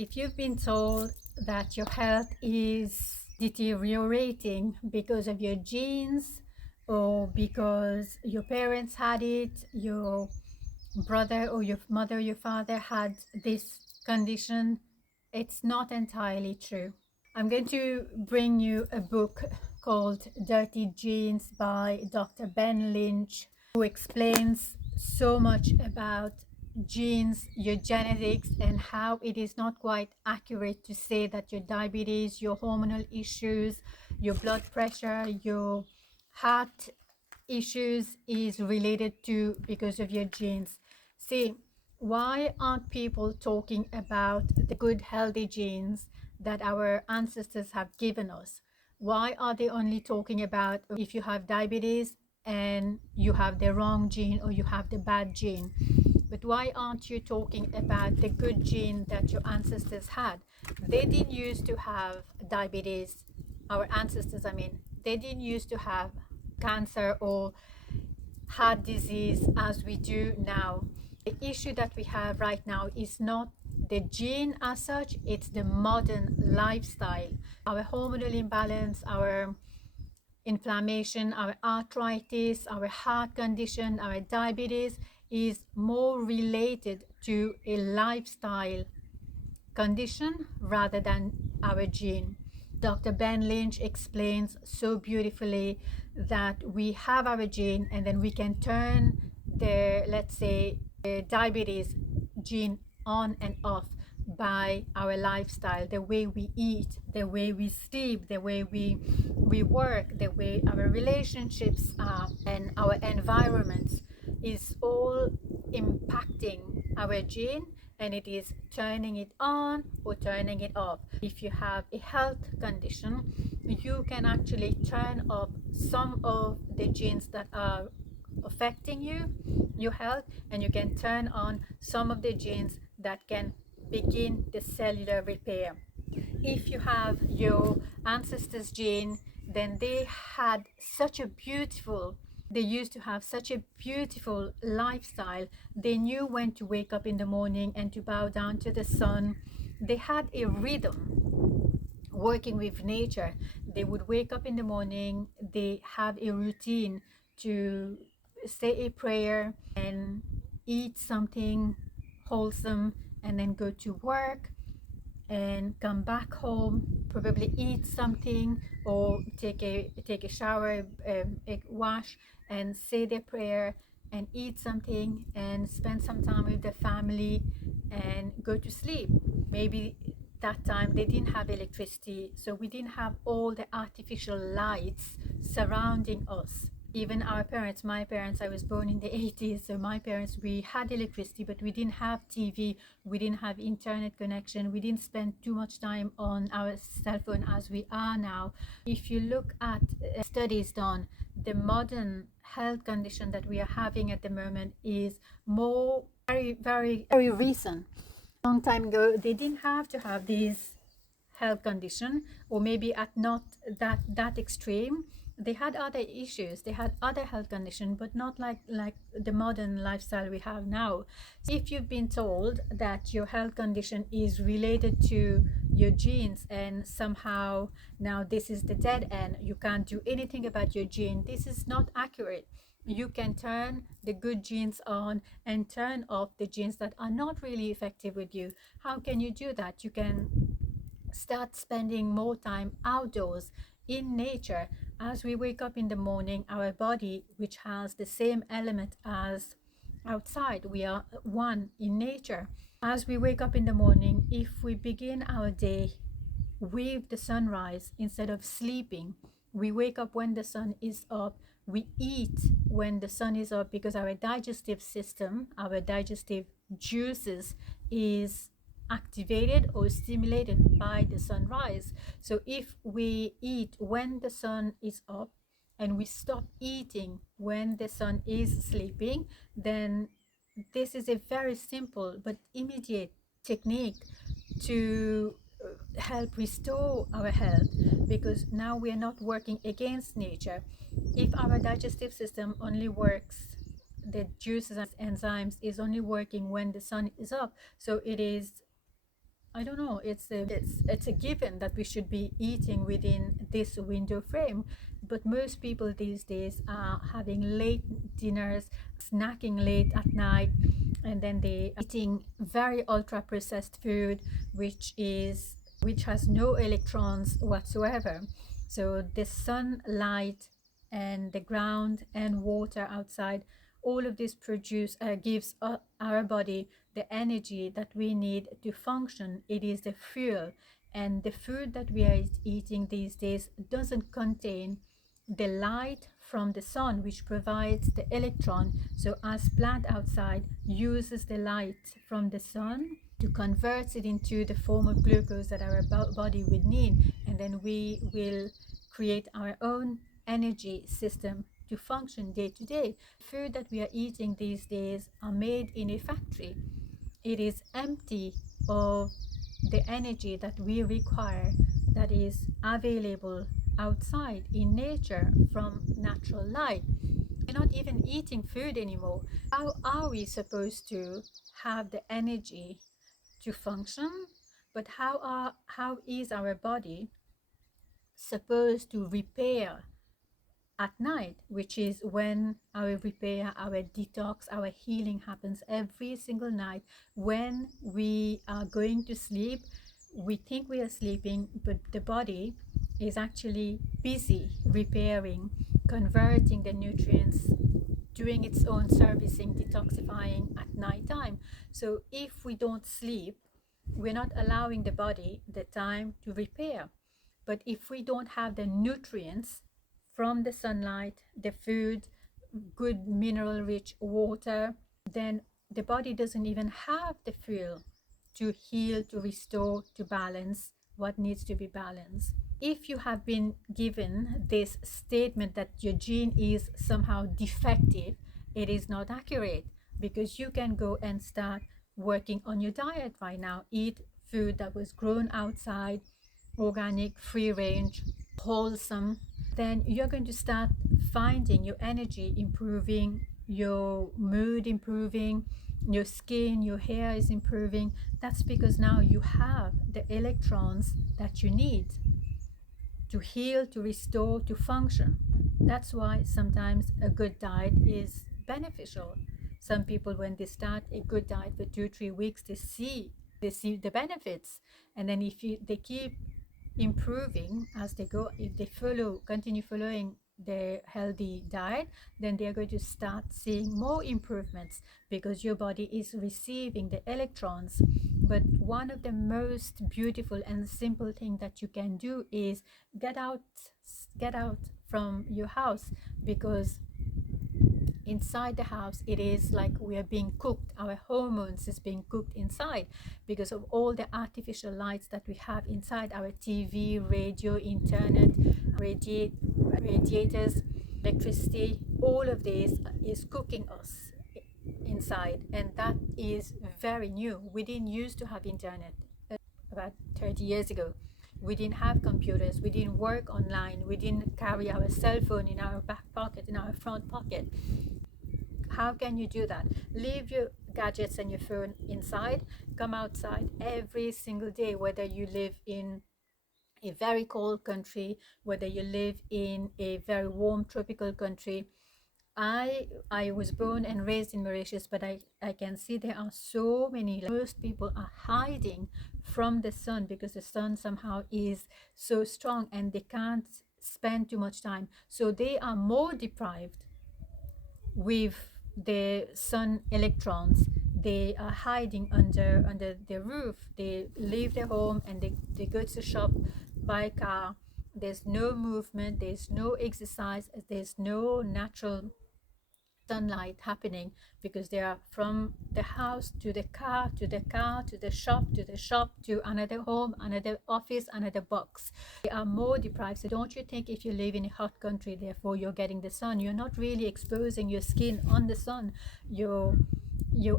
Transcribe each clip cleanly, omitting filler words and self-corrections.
If you've been told that your health is deteriorating because of your genes or because your parents had it, your brother or your mother, your father had this condition, it's not entirely true. I'm going to bring you a book called Dirty Genes by Dr. Ben Lynch, who explains so much about genes, your genetics, and how it is not quite accurate to say that your diabetes, your hormonal issues, your blood pressure, your heart issues is related to because of your genes. See, why aren't people talking about the good healthy genes that our ancestors have given us? Why are they only talking about if you have diabetes and you have the wrong gene or you have the bad gene? But why aren't you talking about the good gene that your ancestors had? They didn't used to have diabetes, our ancestors, I mean, they didn't used to have cancer or heart disease as we do now. The issue that we have right now is not the gene as such, it's the modern lifestyle. Our hormonal imbalance, our inflammation, our arthritis, our heart condition, our diabetes is more related to a lifestyle condition rather than our gene. Dr. Ben Lynch explains so beautifully that we have our gene and then we can turn the, let's say, the diabetes gene on and off by our lifestyle, the way we eat, the way we sleep, the way we work, the way our relationships are, and our environment is all impacting our gene, and it is turning it on or turning it off. If you have a health condition, you can actually turn off some of the genes that are affecting your health, and you can turn on some of the genes that can begin the cellular repair. If you have your ancestors' gene, then they had such a beautiful, they used to have such a beautiful lifestyle. They knew when to wake up in the morning and to bow down to the sun. They had a rhythm working with nature. They would wake up in the morning, they have a routine to say a prayer and eat something wholesome and then go to work and come back home, probably eat something or take a shower, a wash, and say their prayer and eat something and spend some time with the family and go to sleep. Maybe that time they didn't have electricity, so we didn't have all the artificial lights surrounding us. Even our parents, my parents, I was born in the 80s, so my parents, we had electricity, but we didn't have TV, we didn't have internet connection, we didn't spend too much time on our cell phone as we are now. If you look at studies done, the modern health condition that we are having at the moment is more very recent. Long time ago, they didn't have to have these health condition, or maybe at not that extreme. They had other issues, they had other health condition, but not like the modern lifestyle we have now. So if you've been told that your health condition is related to your genes and somehow now this is the dead end, you can't do anything about your gene, this is not accurate. You can turn the good genes on and turn off the genes that are not really effective with you. How can you do that? You can start spending more time outdoors in nature. As we wake up in the morning, our body, which has the same element as outside, we are one in nature. As we wake up in the morning, if we begin our day with the sunrise instead of sleeping, we wake up when the sun is up, we eat when the sun is up, because our digestive system, our digestive juices is activated or stimulated by the sunrise. So if we eat when the sun is up and we stop eating when the sun is sleeping, then this is a very simple but immediate technique to help restore our health, because now we are not working against nature. If our digestive system only works, the juices and enzymes is only working when the sun is up, so it is I don't know. It's a given that we should be eating within this window frame, but most people these days are having late dinners, snacking late at night, and then they are eating very ultra processed food, which has no electrons whatsoever. So the sunlight and the ground and water outside, all of this gives our body the energy that we need to function. It is the fuel, and the food that we are eating these days doesn't contain the light from the sun, which provides the electron. So as plant outside uses the light from the sun to convert it into the form of glucose that our body would need, and then we will create our own energy system to function day to day. Food that we are eating these days are made in a factory. It is empty of the energy that we require, that is available outside in nature from natural light. We're not even eating food anymore. How are we supposed to have the energy to function? But how is our body supposed to repair at night, which is when our repair, our detox, our healing happens every single night. When we are going to sleep, we think we are sleeping, but the body is actually busy repairing, converting the nutrients, doing its own servicing, detoxifying at night time. So if we don't sleep, we're not allowing the body the time to repair. But if we don't have the nutrients from the sunlight, the food, good mineral rich water, then the body doesn't even have the fuel to heal, to restore, to balance what needs to be balanced. If you have been given this statement that your gene is somehow defective, it is not accurate, because you can go and start working on your diet right now. Eat food that was grown outside, organic, free range, wholesome. Then you're going to start finding your energy improving, your mood improving, your skin, your hair is improving. That's because now you have the electrons that you need to heal, to restore, to function. That's why sometimes a good diet is beneficial. Some people, when they start a good diet for 2-3 weeks, they see the benefits, and then if they keep improving as they go, if they continue following the healthy diet, then they are going to start seeing more improvements, because your body is receiving the electrons. But one of the most beautiful and simple thing that you can do is get out from your house, because inside the house it is like we are being cooked. Our hormones is being cooked inside because of all the artificial lights that we have inside our TV, radio, internet, radiators, electricity. All of this is cooking us inside, and that is very new. We didn't used to have internet about 30 years ago. We didn't have computers, we didn't work online, we didn't carry our cell phone in our back pocket, in our front pocket. How can you do that? Leave your gadgets and your phone inside, come outside every single day, whether you live in a very cold country, whether you live in a very warm tropical country. I was born and raised in Mauritius, but I can see there are so many, like, most people are hiding from the sun because the sun somehow is so strong and they can't spend too much time. So they are more deprived with the sun electrons. They are hiding under the roof. They leave their home and they go to shop by car. There's no movement, there's no exercise, there's no natural sunlight happening, because they are from the house to the car, to the car, to the shop, to the shop, to another home, another office, another box. They are more deprived. So don't you think if you live in a hot country, therefore you're getting the sun, you're not really exposing your skin on the sun, your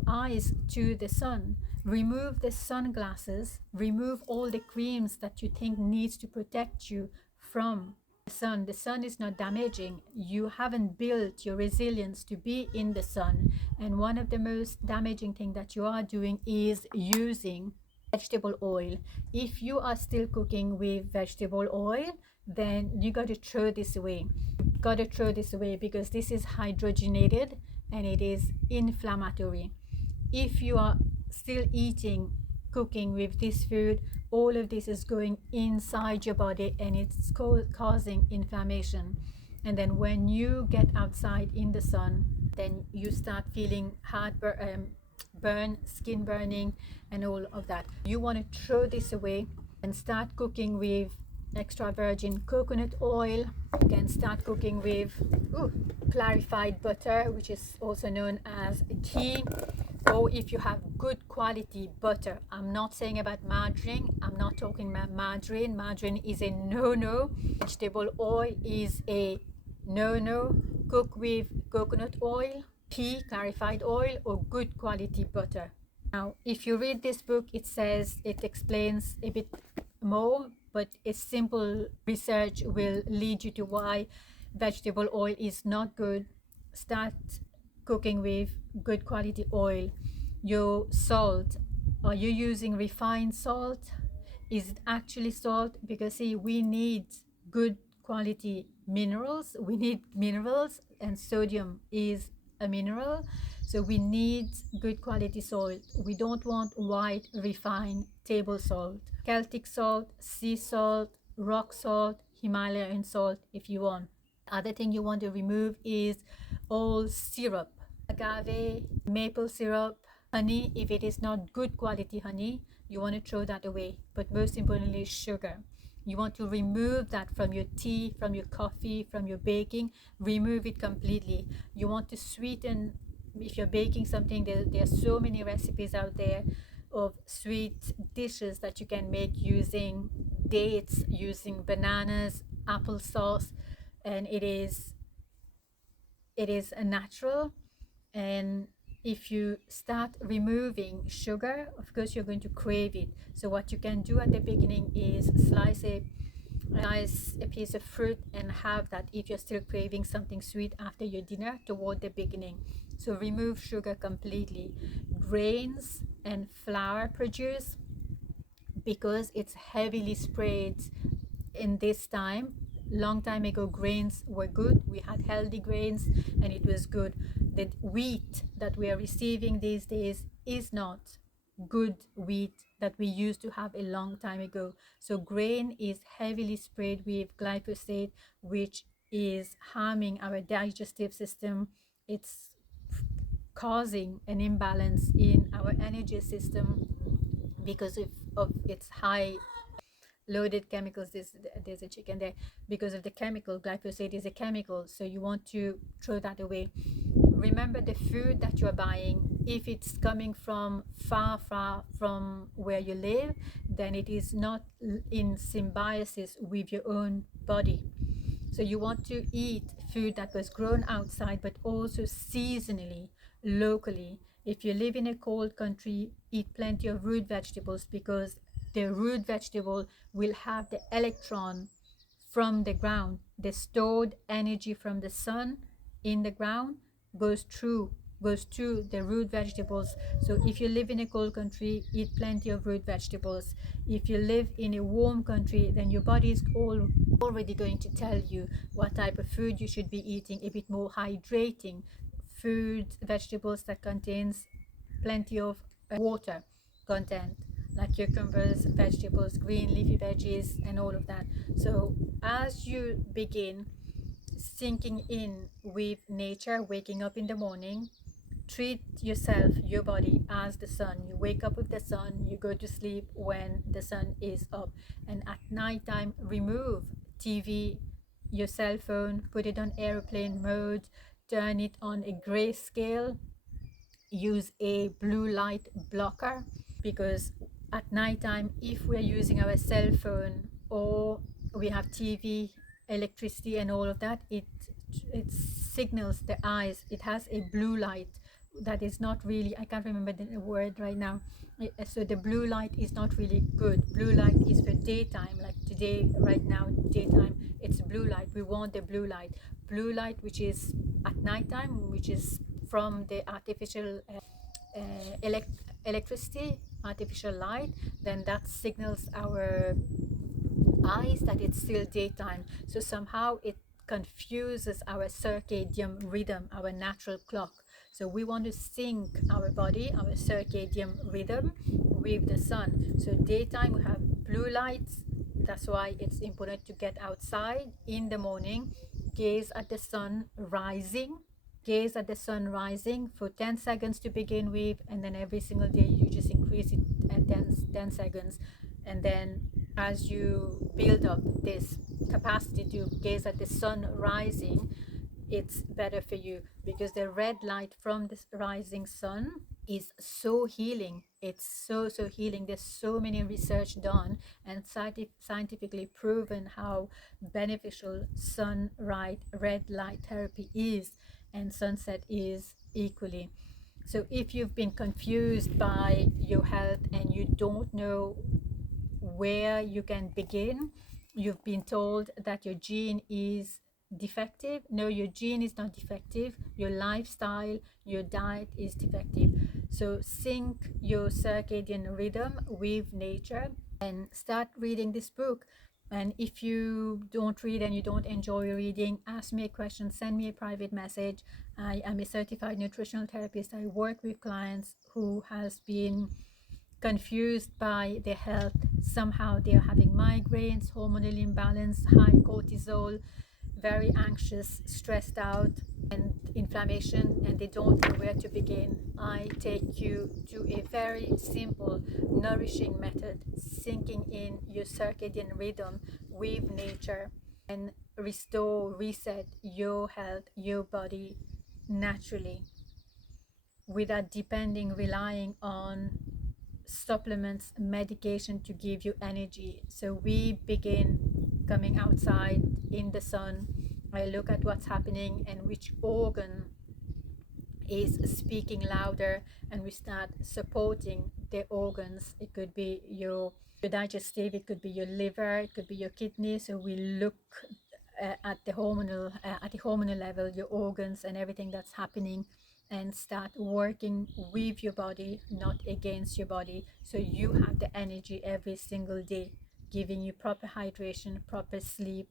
eyes to the sun. Remove the sunglasses, remove all the creams that you think needs to protect you from sun. The sun is not damaging. You haven't built your resilience to be in the sun. And one of the most damaging thing that you are doing is using vegetable oil. If you are still cooking with vegetable oil, then you got to throw this away. Got to throw this away because this is hydrogenated and it is inflammatory. If you are still eating, cooking with this food, all of this is going inside your body and it's causing inflammation. And then when you get outside in the sun, then you start feeling burn, skin burning, and all of that. You want to throw this away and start cooking with extra virgin coconut oil. You can start cooking with clarified butter, which is also known as ghee, or if you have good quality butter. I'm not saying about margarine. I'm not talking about margarine. Margarine is a no-no. Vegetable oil is a no-no. Cook with coconut oil, ghee, clarified oil, or good quality butter. Now, if you read this book, it explains a bit more, but a simple research will lead you to why vegetable oil is not good. Start cooking with good quality oil. Your salt, are you using refined salt? Is it actually salt? Because see, we need good quality minerals. We need minerals, and sodium is a mineral. So we need good quality salt. We don't want white refined table salt. Celtic salt, sea salt, rock salt, Himalayan salt if you want. Other thing you want to remove is all syrup, agave, maple syrup, honey. If it is not good quality honey, you want to throw that away. But most importantly, sugar. You want to remove that from your tea, from your coffee, from your baking. Remove it completely. You want to sweeten. If you're baking something, there are so many recipes out there of sweet dishes that you can make using dates, using bananas, applesauce, and it is a natural. And if you start removing sugar, of course you're going to crave it. So what you can do at the beginning is slice a piece of fruit and have that if you're still craving something sweet after your dinner toward the beginning. So remove sugar completely. Grains and flour produce, because it's heavily sprayed in this time. Long time ago, grains were good. We had healthy grains and it was good. The wheat that we are receiving these days is not good wheat that we used to have a long time ago. So grain is heavily sprayed with glyphosate, which is harming our digestive system. It's causing an imbalance in our energy system because of its high loaded chemicals. There's a chicken there. Because of the chemical, glyphosate is a chemical, so you want to throw that away. Remember, the food that you're buying, if it's coming from far from where you live, then it is not in symbiosis with your own body. So you want to eat food that was grown outside, but also seasonally, locally. If you live in a cold country, eat plenty of root vegetables, because the root vegetable will have the electron from the ground. The stored energy from the sun in the ground goes to the root vegetables. So if you live in a cold country, eat plenty of root vegetables. If you live in a warm country, then your body is already going to tell you what type of food you should be eating, a bit more hydrating food, vegetables that contains plenty of water content, like cucumbers, vegetables, green leafy veggies, and all of that. So as you begin sinking in with nature, waking up in the morning, treat yourself, your body, as the sun. You wake up with the sun, you go to sleep when the sun is up. And at night time, remove TV, your cell phone, put it on airplane mode, turn it on a grayscale, use a blue light blocker, because at night time, if we're using our cell phone or we have TV, electricity, and all of that, it signals the eyes. It has a blue light that is not really, I can't remember the word right now. So the blue light is not really good. Blue light is for daytime, like today, right now, daytime, it's blue light. We want the blue light which is at nighttime, which is from the artificial electricity, artificial light, then that signals our eyes that it's still daytime. So somehow it confuses our circadian rhythm, our natural clock. So we want to sync our body, our circadian rhythm with the sun. So daytime we have blue lights. That's why it's important to get outside in the morning, gaze at the sun rising, gaze at the sun rising for 10 seconds to begin with, and then every single day you just increase it at 10 seconds. And then as you build up this capacity to gaze at the sun rising, it's better for you, because the red light from the rising sun is so healing. It's so healing. There's so many research done and scientifically proven how beneficial red light therapy is, and sunset is equally. So if you've been confused by your health and you don't know where you can begin, you've been told that your gene is defective. No, your gene is not defective. Your lifestyle, your diet is defective. So sync your circadian rhythm with nature and start reading this book. And if you don't read and you don't enjoy reading, ask me a question, send me a private message. I am a certified nutritional therapist. I work with clients who has been confused by their health. Somehow they are having migraines, hormonal imbalance, high cortisol, very anxious, stressed out, and inflammation, and they don't know where to begin. I take you to a very simple nourishing method, syncing in your circadian rhythm with nature, and reset your health, your body naturally, without relying on supplements, medication to give you energy. So we begin coming outside in the sun. I look at what's happening and which organ is speaking louder, and we start supporting the organs. It could be your digestive, it could be your liver, it could be your kidney. So we look at the hormonal level, your organs and everything that's happening, and start working with your body, not against your body, so you have the energy every single day, giving you proper hydration, proper sleep,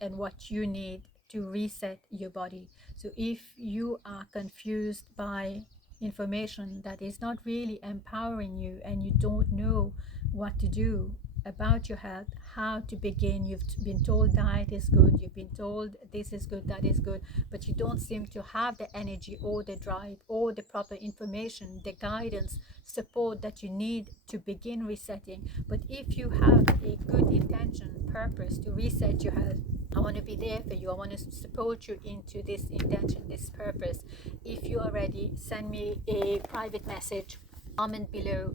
and what you need to reset your body. So if you are confused by information that is not really empowering you, and you don't know what to do about your health, how to begin, you've been told diet is good, you've been told this is good, that is good, but you don't seem to have the energy or the drive or the proper information, the guidance, support that you need to begin resetting. But if you have a good intention, purpose to reset your health, I want to be there for you. I want to support you into this intention, this purpose. If you are ready, send me a private message, comment below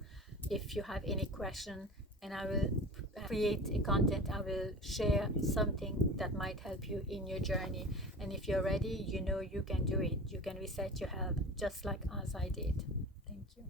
if you have any question, and I will create a content. I will share something that might help you in your journey. And if you're ready, you know you can do it. You can reset your health just like as I did. Thank you.